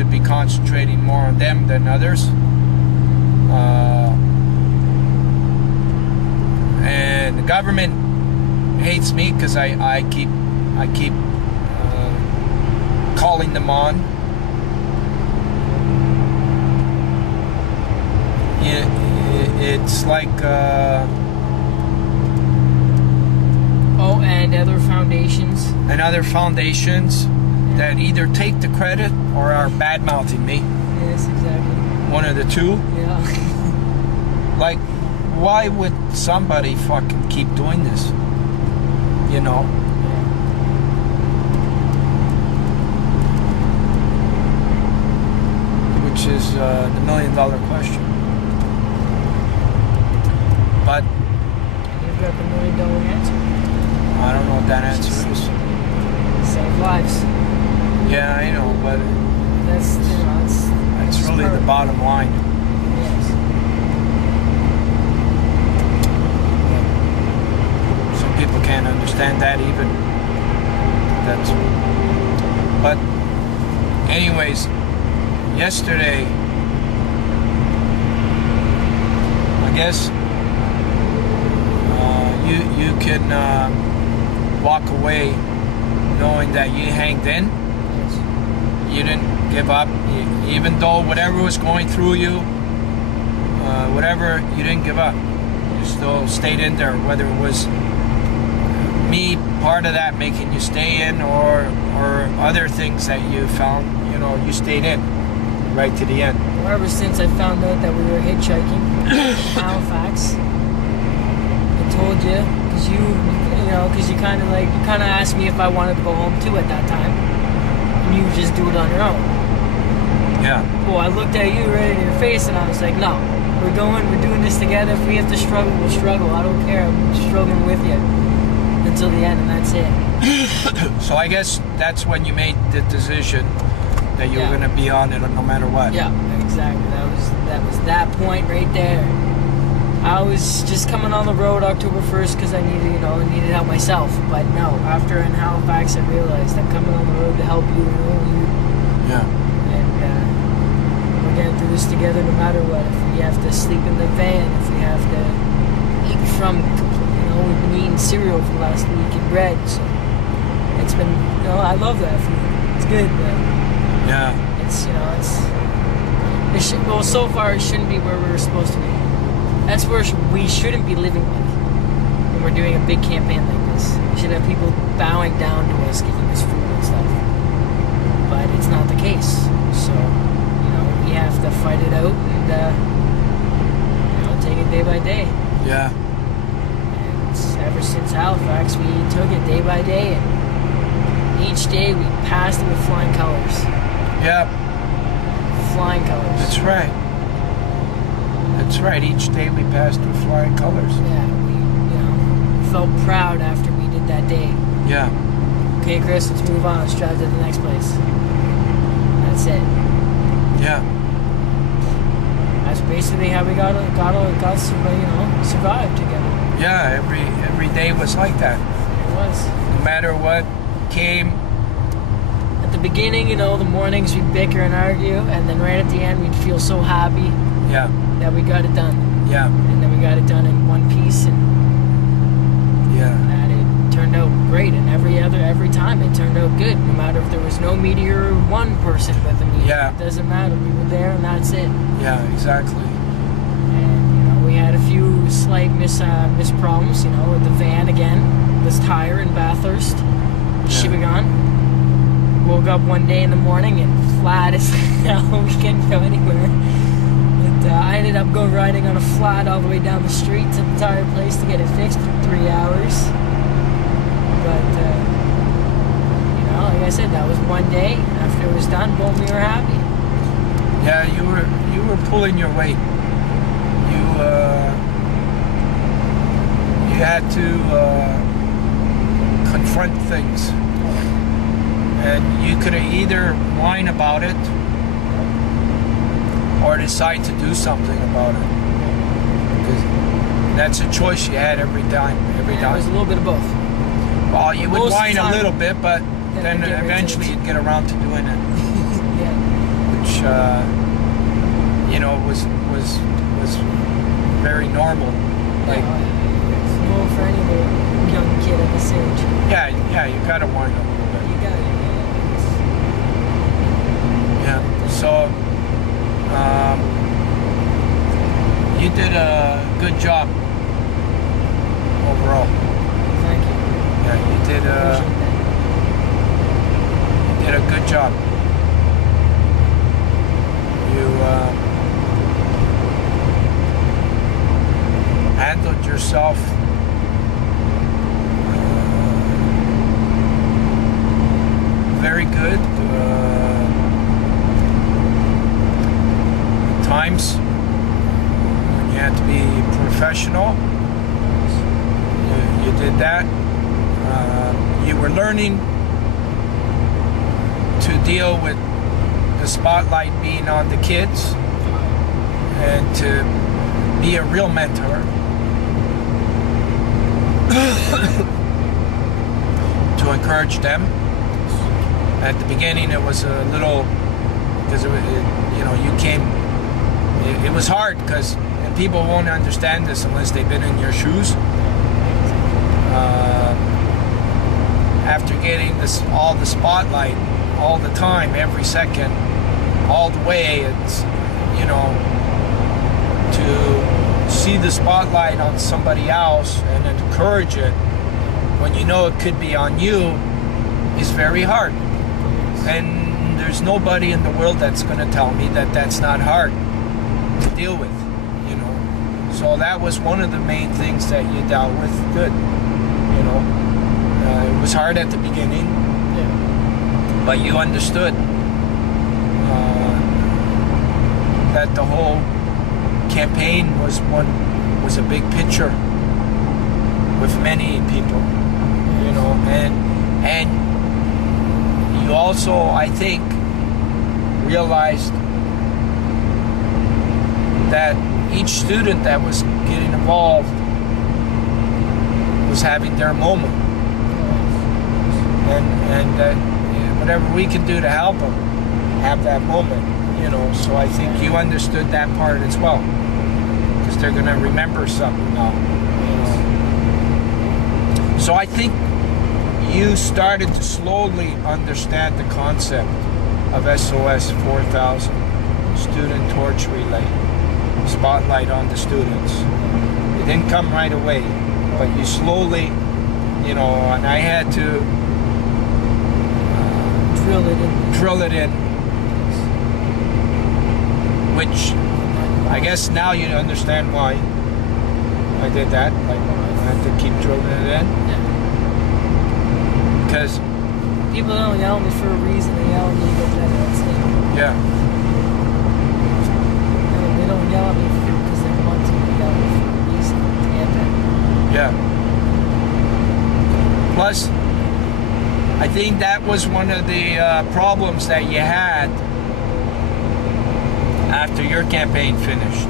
should be concentrating more on them than others. And the government hates me because I keep calling them on. It's like and other foundations. And other foundations that either take the credit or are bad mouthing me. Yes, exactly. One of the two. Yeah. Like, why would somebody fucking keep doing this? You know? Which is the $1 million question. But you've got the $1 million answer. I don't know what that answer is. Save lives. Yeah, I know, but that's it's really the bottom line. Yes. Some people can't understand that even. But anyways, yesterday, I guess you can walk away knowing that you hanged in. Yes. You didn't give up, even though whatever was going through you, whatever, you didn't give up. You still stayed in there, whether it was me part of that making you stay in, or other things that you found, you stayed in right to the end. Well, ever since I found out that we were hitchhiking in Halifax, I told you, because you kind of asked me if I wanted to go home too at that time, and you just do it on your own. Yeah. Well, I looked at you right in your face, and I was like, no, we're doing this together. If we have to struggle, we'll struggle. I don't care. I'm struggling with you until the end, and that's it. So I guess that's when you made the decision that you were going to be on it no matter what. Yeah, exactly. That was that point right there. I was just coming on the road October 1st because I needed help myself. But no, after in Halifax, I realized I'm coming on the road to help you. Yeah. And we're getting through this together no matter what. If we have to sleep in the van, if we have to eat from, we've been eating cereal for the last week and bread. So it's been, I love that food. It's good, but yeah. So far it shouldn't be where we were supposed to be. That's where we shouldn't be living when we're doing a big campaign like this. We should have people bowing down to us, giving us food and stuff. But it's not the case. So, we have to fight it out and, take it day by day. Yeah. And ever since Halifax, we took it day by day, and each day we passed it with flying colors. Yeah. Flying colors. That's right. That's right. Each day we passed with flying colors. Yeah, we felt proud after we did that day. Yeah. Okay, Kris, let's move on. Let's drive to the next place. That's it. Yeah. That's basically how we survived together. Yeah, every day was like that. It was. No matter what came. At the beginning, the mornings we'd bicker and argue, and then right at the end we'd feel so happy. Yeah. That we got it done. Yeah. And then we got it done in one piece, and that it turned out great. And every time it turned out good, no matter if there was no media or one person with the media. Yeah. It doesn't matter. We were there, and that's it. Yeah, exactly. And we had a few slight problems. With the van again, this tire in Bathurst, Shibagon. Woke up one day in the morning and flat as hell. We couldn't go anywhere. I ended up riding on a flat all the way down the street to the tire place to get it fixed for 3 hours. But, like I said, that was one day. After it was done, boom, we were happy. Yeah, you were pulling your weight. You had to confront things. And you could either whine about it or decide to do something about it. Because that's a choice you had every time. It was a little bit of both. Well, you would Most whine of the a time, little bit, but then eventually you'd get around to doing it. Yeah. was very normal. Like, it's normal for any little young kid at this age. yeah, you gotta warn them a little bit. You got it. Yeah. So, you did a good job overall. Thank you. Yeah, you did a good job. You handled yourself very good. At times, when you had to be professional, you did that. You were learning to deal with the spotlight being on the kids and to be a real mentor. To encourage them. At the beginning, it was a little, because you came. It was hard because people won't understand this unless they've been in your shoes. After getting all the spotlight, all the time, every second, all the way, it's to see the spotlight on somebody else and encourage it when you know it could be on you is very hard. And there's nobody in the world that's going to tell me that that's not hard to deal with, So that was one of the main things that you dealt with good, It was hard at the beginning, but you understood that the whole campaign was a big picture with many people, and you also, I think, realized that each student that was getting involved was having their moment, and that whatever we can do to help them have that moment, So I think you understood that part as well, because they're going to remember something now. So I think you started to slowly understand the concept of SOS4000, Student Torch Relay, spotlight on the students. It didn't come right away, but you slowly, and I had to drill it in, which I guess now you understand why I did that. Like, I had to keep drilling it in. Because people don't yell at me for a reason. They yell at me to get better. That's it. Yeah. No, they don't yell at me because they want to. They yell at me for a reason to get better. Yeah. Plus, I think that was one of the problems that you had after your campaign finished.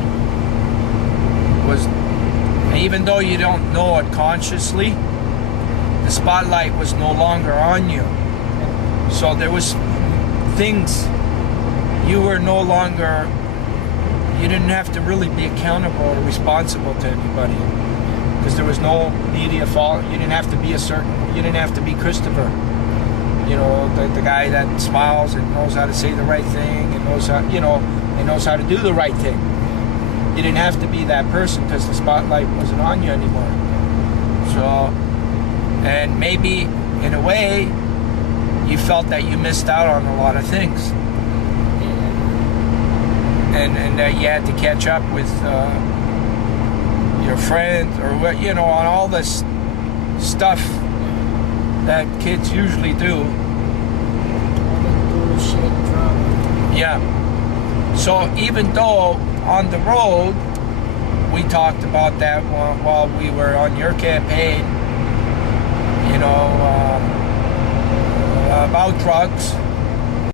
Was, even though you don't know it consciously, the spotlight was no longer on you. So there was things you were no longer, you didn't have to really be accountable or responsible to anybody, because there was no media follow. You didn't have to be you didn't have to be Christopher, the guy that smiles and knows how to say the right thing and knows how, and knows how to do the right thing. You didn't have to be that person because the spotlight wasn't on you anymore. So, and maybe in a way, you felt that you missed out on a lot of things, and that you had to catch up with your friends or what, on all this stuff that kids usually do. Yeah. So even though on the road we talked about that while we were on your campaign, about drugs,